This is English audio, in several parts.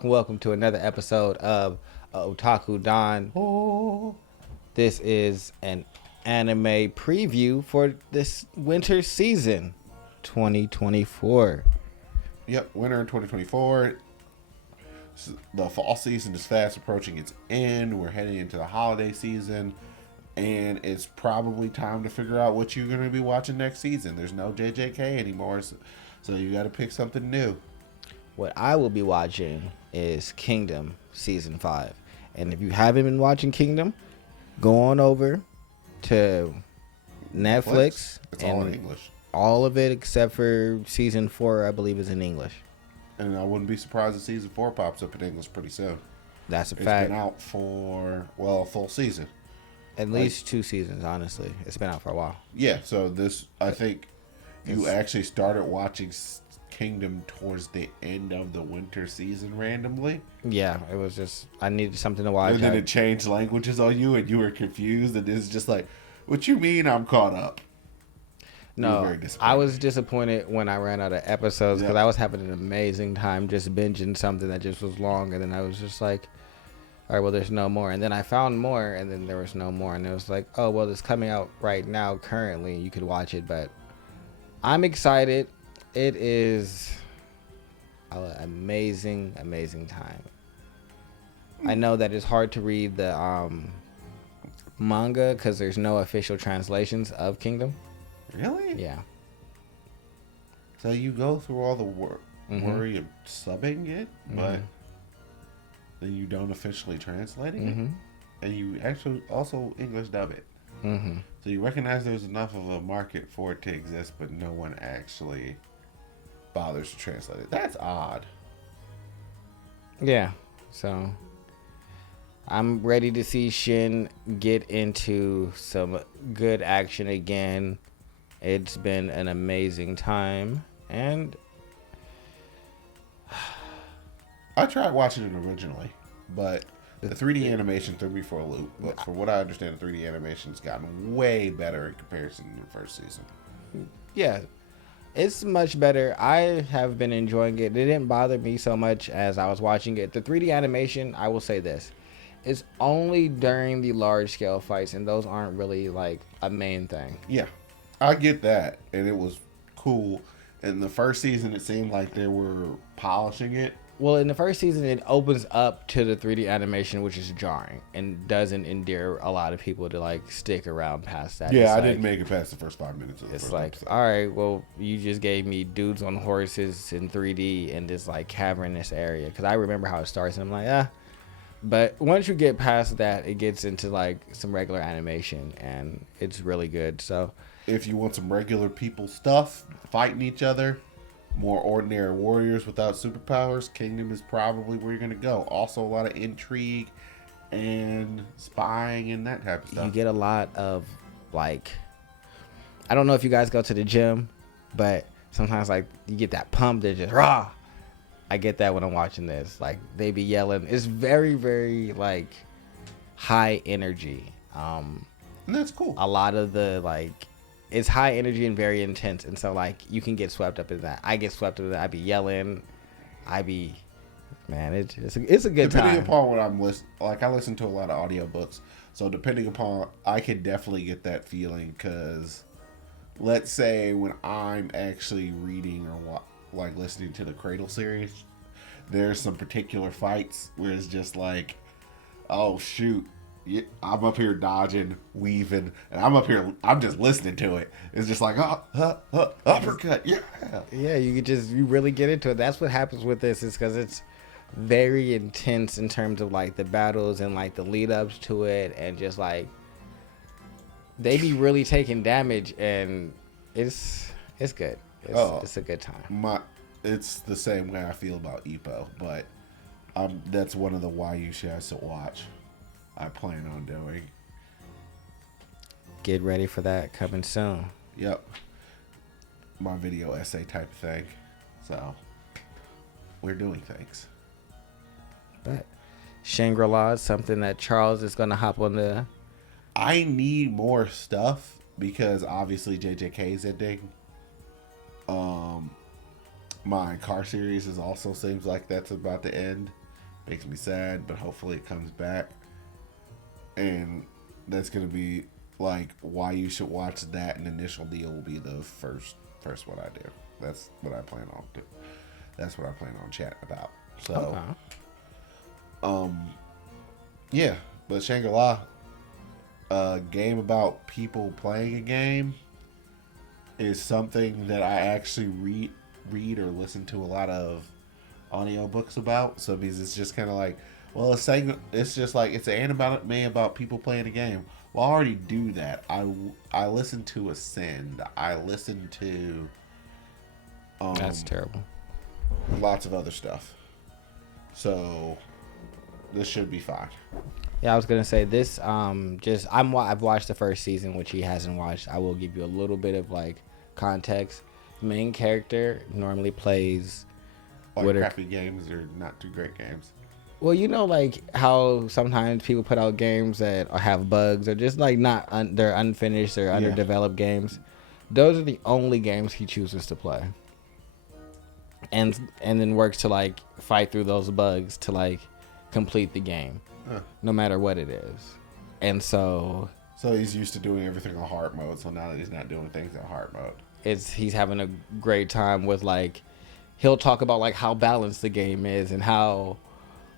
Welcome to another episode of Otaku Don. Oh, This is an anime preview for this winter season, 2024. yep, winter in 2024. The fall season is fast approaching its end. We're heading into the holiday season, and it's probably time to figure out what you're going to be watching next season. There's no JJK anymore, so you got to pick something new. What I will be watching is Kingdom Season 5. And if you haven't been watching Kingdom, go on over to Netflix. It's all in English. All of it except for Season 4, I believe, is in English. And I wouldn't be surprised if Season 4 pops up in English pretty soon. That's a It's fact. been out for, a full season. At least 2 seasons, honestly. It's been out for a while. Yeah, so this, I think, you actually started watching Kingdom towards the end of the winter season randomly. Yeah, it was just, I needed something to watch. And then it changed languages on you and you were confused, and it's just like, what you mean I'm caught up? No, I was disappointed when I ran out of episodes because I was having an amazing time just binging something that just was long, and then I was just like, all right, well, there's no more. And then I found more, and then there was no more, and it was like, oh, well, it's coming out right now currently. You could watch it, but I'm excited. It is an amazing, amazing time. I know that it's hard to read the manga because there's no official translations of Kingdom. Really? Yeah. So you go through all the worry of subbing it, but then you don't officially translate it, and you actually also English dub it. So you recognize there's enough of a market for it to exist, but no one actually bothers to translate it. That's odd. Yeah. So I'm ready to see Shin get into some good action again. It's been an amazing time, and I tried watching it originally, but the 3D animation threw me for a loop. But from what I understand, the 3D animation's gotten way better in comparison to the first season. yeah, it's much better. I have been enjoying it. It didn't bother me so much as I was watching it. The 3D animation, I will say this, is only during the large scale fights, and those aren't really like a main thing. Yeah, I get that, and it was cool. In the first season, it seemed like they were polishing it. Well, in the first season, it opens up to the 3D animation, which is jarring and doesn't endear a lot of people to like stick around past that. Yeah, it's I like, didn't make it past the first 5 minutes of the It's first like, episode. all right, well, you just gave me dudes on horses in 3D in this like cavernous area. Because I remember how it starts, and I'm like, ah. But once you get past that, it gets into like some regular animation, and it's really good. So If you want some regular people stuff, fighting each other, more ordinary warriors without superpowers, Kingdom is probably where you're going to go. Also, a lot of intrigue and spying and that type of stuff. you get a lot of like, I don't know if you guys go to the gym, but sometimes like you get that pump. They're just raw. I get that when I'm watching this. Like they be yelling. It's very, very like high energy. And that's cool. A lot of the like, it's high energy and very intense, and so like you can get swept up in that. I get swept up in that. I be yelling. Man, it's a good Depending time. upon what I'm listening, like I listen to a lot of audiobooks, so depending upon, I can definitely get that feeling. Because let's say when I'm actually reading or like listening to the Cradle series, there's some particular fights where it's just like, oh shoot, I'm up here dodging, weaving, and I'm just listening to it. It's just like, uppercut, yeah. Yeah, you really get into it. That's what happens with this, is because it's very intense in terms of like the battles and like the lead ups to it, and just like they be really taking damage, and it's good. It's a good time. It's the same way I feel about Ippo, but that's one of the why you should to watch. I plan on doing. Get ready for that coming soon. Yep. My video essay type of thing. So, we're doing things. But Shangri-La is something that Charles is going to hop on the... I need more stuff because obviously JJK is ending. My car series is also seems like that's about to end. Makes me sad, but hopefully it comes back. And that's gonna be like why you should watch that. An initial deal will be the first one I do. That's what I plan on do. That's what I plan on chatting about. So, yeah. But Shangri-La, a game about people playing a game, is something that I actually read or listen to a lot of audiobooks about. So because it's just kind of like, well, it's just like it's an anime about people playing a game. Well, I already do that. I listen to Ascend. I listen to That's terrible. Lots of other stuff. So this should be fine. Yeah, I was gonna say this. I've watched the first season, which he hasn't watched. I will give you a little bit of like context. Main character normally plays crappy games or not too great games. Well, you know, like how sometimes people put out games that have bugs or just like they're unfinished or underdeveloped games. Those are the only games he chooses to play, and then works to like fight through those bugs to like complete the game, no matter what it is. And so he's used to doing everything on hard mode. So now that he's not doing things in hard mode, he's having a great time with like he'll talk about like how balanced the game is and how.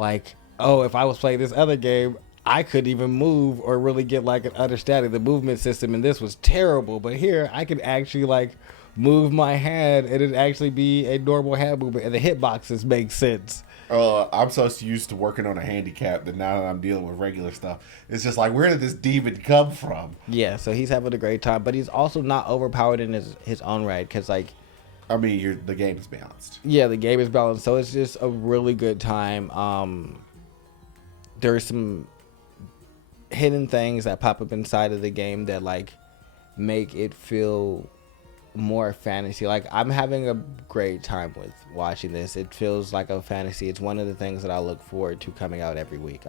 Like, oh, if I was playing this other game, I couldn't even move or really get like an understanding. The movement system in this was terrible, but here I could actually like move my hand and it actually be a normal hand movement, and the hitboxes make sense. I'm so used to working on a handicap that now that I'm dealing with regular stuff, it's just like, where did this demon come from? Yeah, so he's having a great time, but he's also not overpowered in his own right, because like. I mean, the game is balanced. Yeah, the game is balanced, so it's just a really good time. There's some hidden things that pop up inside of the game that like make it feel more fantasy. Like, I'm having a great time with watching this. It feels like a fantasy. It's one of the things that I look forward to coming out every week.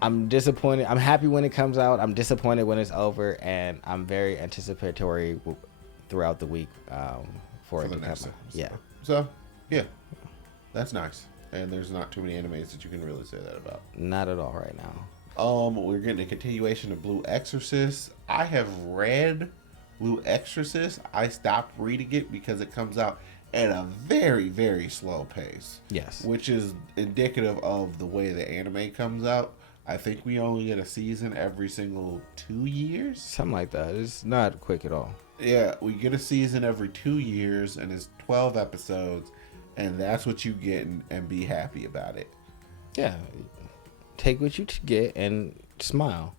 I'm disappointed. I'm happy when it comes out. I'm disappointed when it's over, and I'm very anticipatory throughout the week for it to come out. Yeah. So, yeah, that's nice. And there's not too many animes that you can really say that about. Not at all right now. We're getting a continuation of Blue Exorcist. I have read Blue Exorcist. I stopped reading it because it comes out at a very, very slow pace. Yes. Which is indicative of the way the anime comes out. I think we only get a season every single 2 years. Something like that. It's not quick at all. Yeah, we get a season every 2 years, and it's 12 episodes, and that's what you get, and be happy about it. Yeah, take what you get and smile.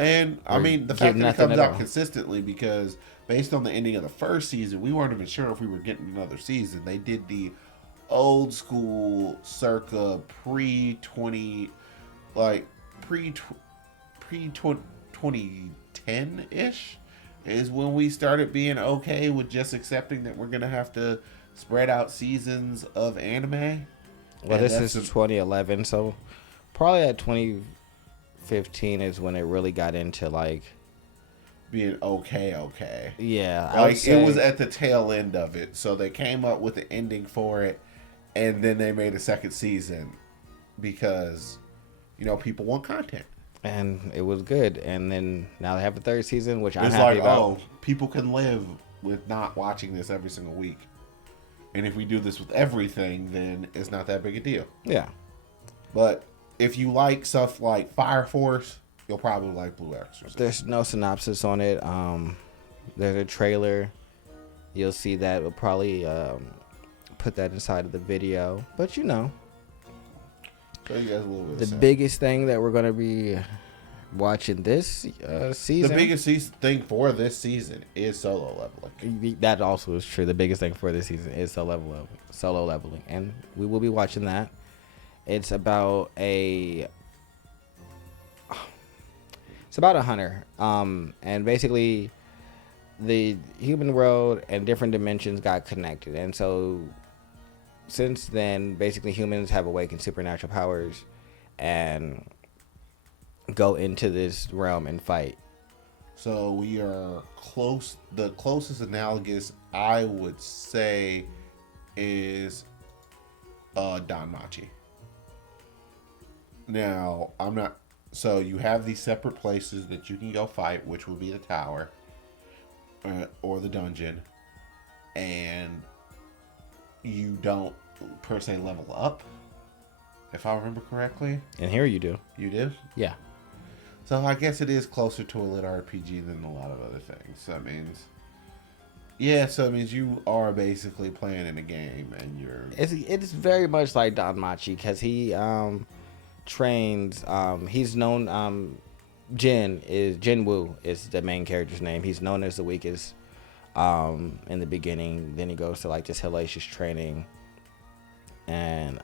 And I mean, the fact that it comes out consistently, because based on the ending of the first season, we weren't even sure if we were getting another season. They did the old school, circa pre-2010 ish. Is when we started being okay with just accepting that we're going to have to spread out seasons of anime. Well, this is 2011, so probably at 2015 is when it really got into, like... being okay. Yeah. Like, it was at the tail end of it, so they came up with the ending for it, and then they made a second season because, people want content. And it was good. And then now they have a third season, which I'm happy about. It's like, oh, people can live with not watching this every single week. And if we do this with everything, then it's not that big a deal. Yeah. But if you like stuff like Fire Force, you'll probably like Blue Exorcist. There's no synopsis on it. There's a trailer. You'll see that. We'll probably put that inside of the video. But Show you guys a little bit. The biggest thing that we're going to be watching this season. The biggest thing for this season is solo leveling. That also is true. The biggest thing for this season is solo leveling. And we will be watching that. It's about a hunter. And basically the human world and different dimensions got connected. And so since then, basically humans have awakened supernatural powers and go into this realm and fight. So we are close. The closest analogous I would say is Danmachi. Now, I'm not. So you have these separate places that you can go fight, which will be the tower or the dungeon, and you don't per se level up, if I remember correctly. And here you do. You do? Yeah. So I guess it is closer to a lit RPG than a lot of other things. So that means, yeah. So it means you are basically playing in a game, and you're. It's very much like Danmachi because he trains. He's known. Jinwoo is the main character's name. He's known as the weakest in the beginning. Then he goes to like this hellacious training, and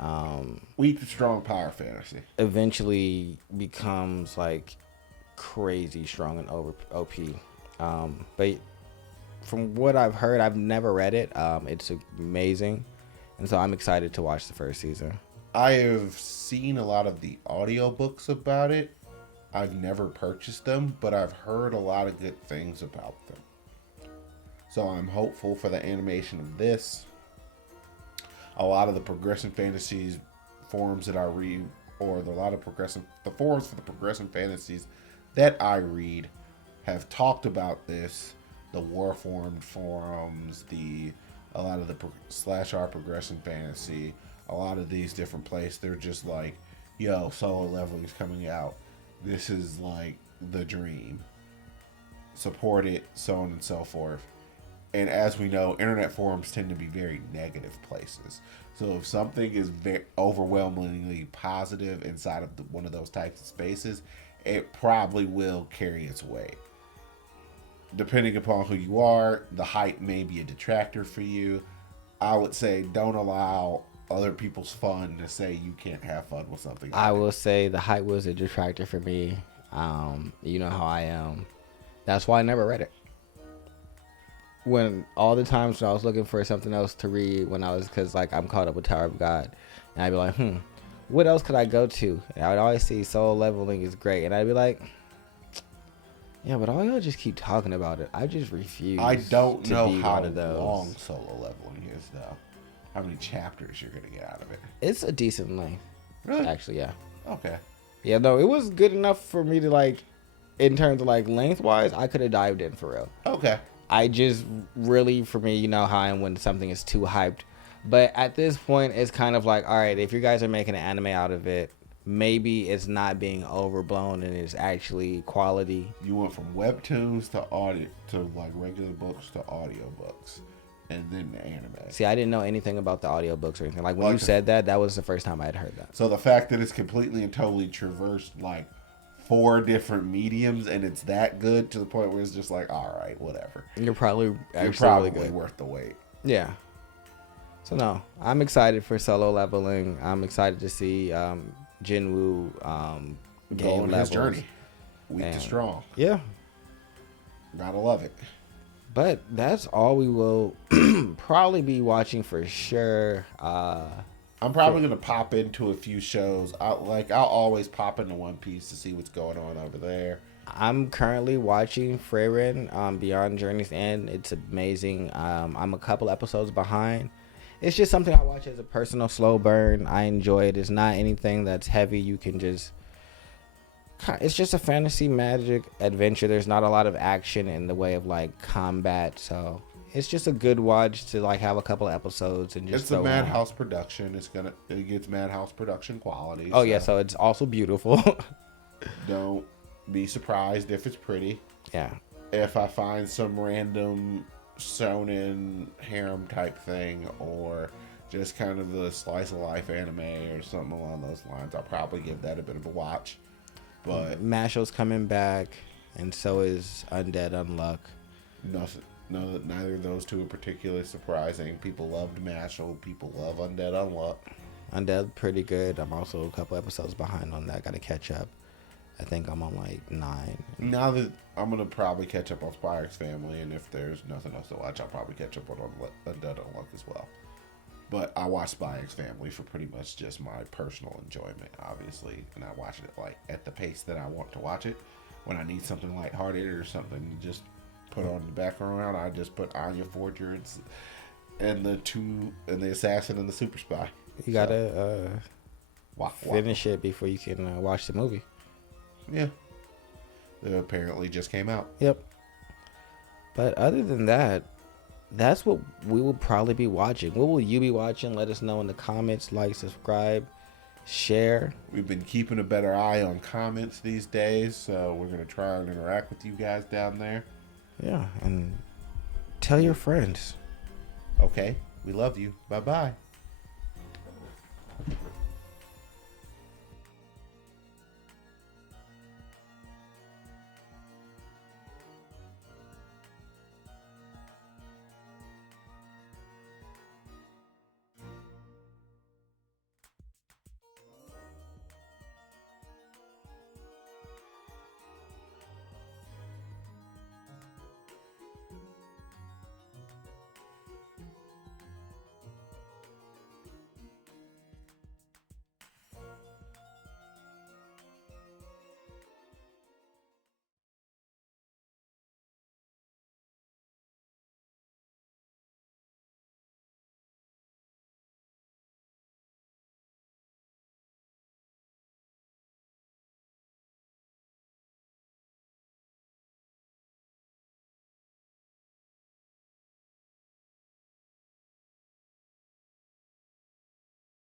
weak to strong power fantasy. Eventually becomes like crazy strong and over OP. But from what I've heard, I've never read it. It's amazing, and so I'm excited to watch the first season. I have seen a lot of the audiobooks about it. I've never purchased them, but I've heard a lot of good things about them. So I'm hopeful for the animation of this. A lot of the progressive fantasies forums that I read, or the forums for the progressive fantasies that I read have talked about this. The Warformed forums, a lot of the /r progression fantasy, a lot of these different places, they're just like, yo, solo leveling is coming out. This is like the dream. Support it, so on and so forth. And as we know, internet forums tend to be very negative places. So if something is very overwhelmingly positive inside of one of those types of spaces, it probably will carry its weight. Depending upon who you are, the hype may be a detractor for you. I would say don't allow other people's fun to say you can't have fun with something. I will say the hype was a detractor for me. You know how I am. That's why I never read it. When all the times when I was looking for something else to read, because like I'm caught up with Tower of God, and I'd be like, what else could I go to? And I would always see SolL Leveling is great, and I'd be like, yeah, but all y'all just keep talking about it. I just refuse. I don't know how long SolL Leveling is though. How many chapters you're gonna get out of it? It's a decent length. Really? Actually, yeah. Okay. Yeah, no, it was good enough for me to like, in terms of like lengthwise, I could have dived in for real. Okay. I just really, for me, you know how I am when something is too hyped. But at this point, it's kind of like, all right, if you guys are making an anime out of it, maybe it's not being overblown and it's actually quality. You went from webtoons to audio to like regular books to audiobooks, and then the anime. See, I didn't know anything about the audiobooks or anything. Like when you said that was the first time I had heard that. So the fact that it's completely and totally traversed like 4 different mediums and it's that good to the point where it's just like, all right, whatever. You're probably really good. Worth the wait. Yeah. So no, I'm excited for SolL Leveling. I'm excited to see Jinwoo go on his journey, weak to strong. Yeah, gotta love it. But that's all we will probably be watching for sure. I'm probably gonna pop into a few shows. I'll always pop into One Piece to see what's going on over there. I'm currently watching Frieren Beyond Journey's End. It's amazing. I'm a couple episodes behind. It's just something I watch as a personal slow burn. I enjoy it. It's not anything that's heavy. You can just... It's just a fantasy magic adventure. There's not a lot of action in the way of like combat. So it's just a good watch to like have a couple episodes and just... It's a Madhouse production. It gets Madhouse production quality. Oh, yeah. So it's also beautiful. Don't be surprised if it's pretty. Yeah. If I find some random shonen harem type thing or just kind of the slice of life anime or something along those lines, I'll probably give that a bit of a watch. But Mashl's coming back, and so is Undead Unluck. Neither of those two are particularly surprising. People loved Mashal. People love Undead Unluck. Undead pretty good. I'm also a couple episodes behind on that. Got to catch up. I think I'm on like 9. Now that I'm gonna probably catch up on Spy X Family, and if there's nothing else to watch, I'll probably catch up on Undead Unluck as well. But I watch Spy X Family for pretty much just my personal enjoyment, obviously, and I watch it like at the pace that I want to watch it. When I need something lighthearted or something to just put on the background, I just put Anya Forger and the Assassin and the Super Spy. You gotta finish it before you can watch the movie. Yeah. It apparently just came out. Yep. But other than that, that's what we will probably be watching. What will you be watching? Let us know in the comments. Like, subscribe, share. We've been keeping a better eye on comments these days, so we're going to try and interact with you guys down there. Yeah, and tell your friends. Okay. We love you. Bye-bye.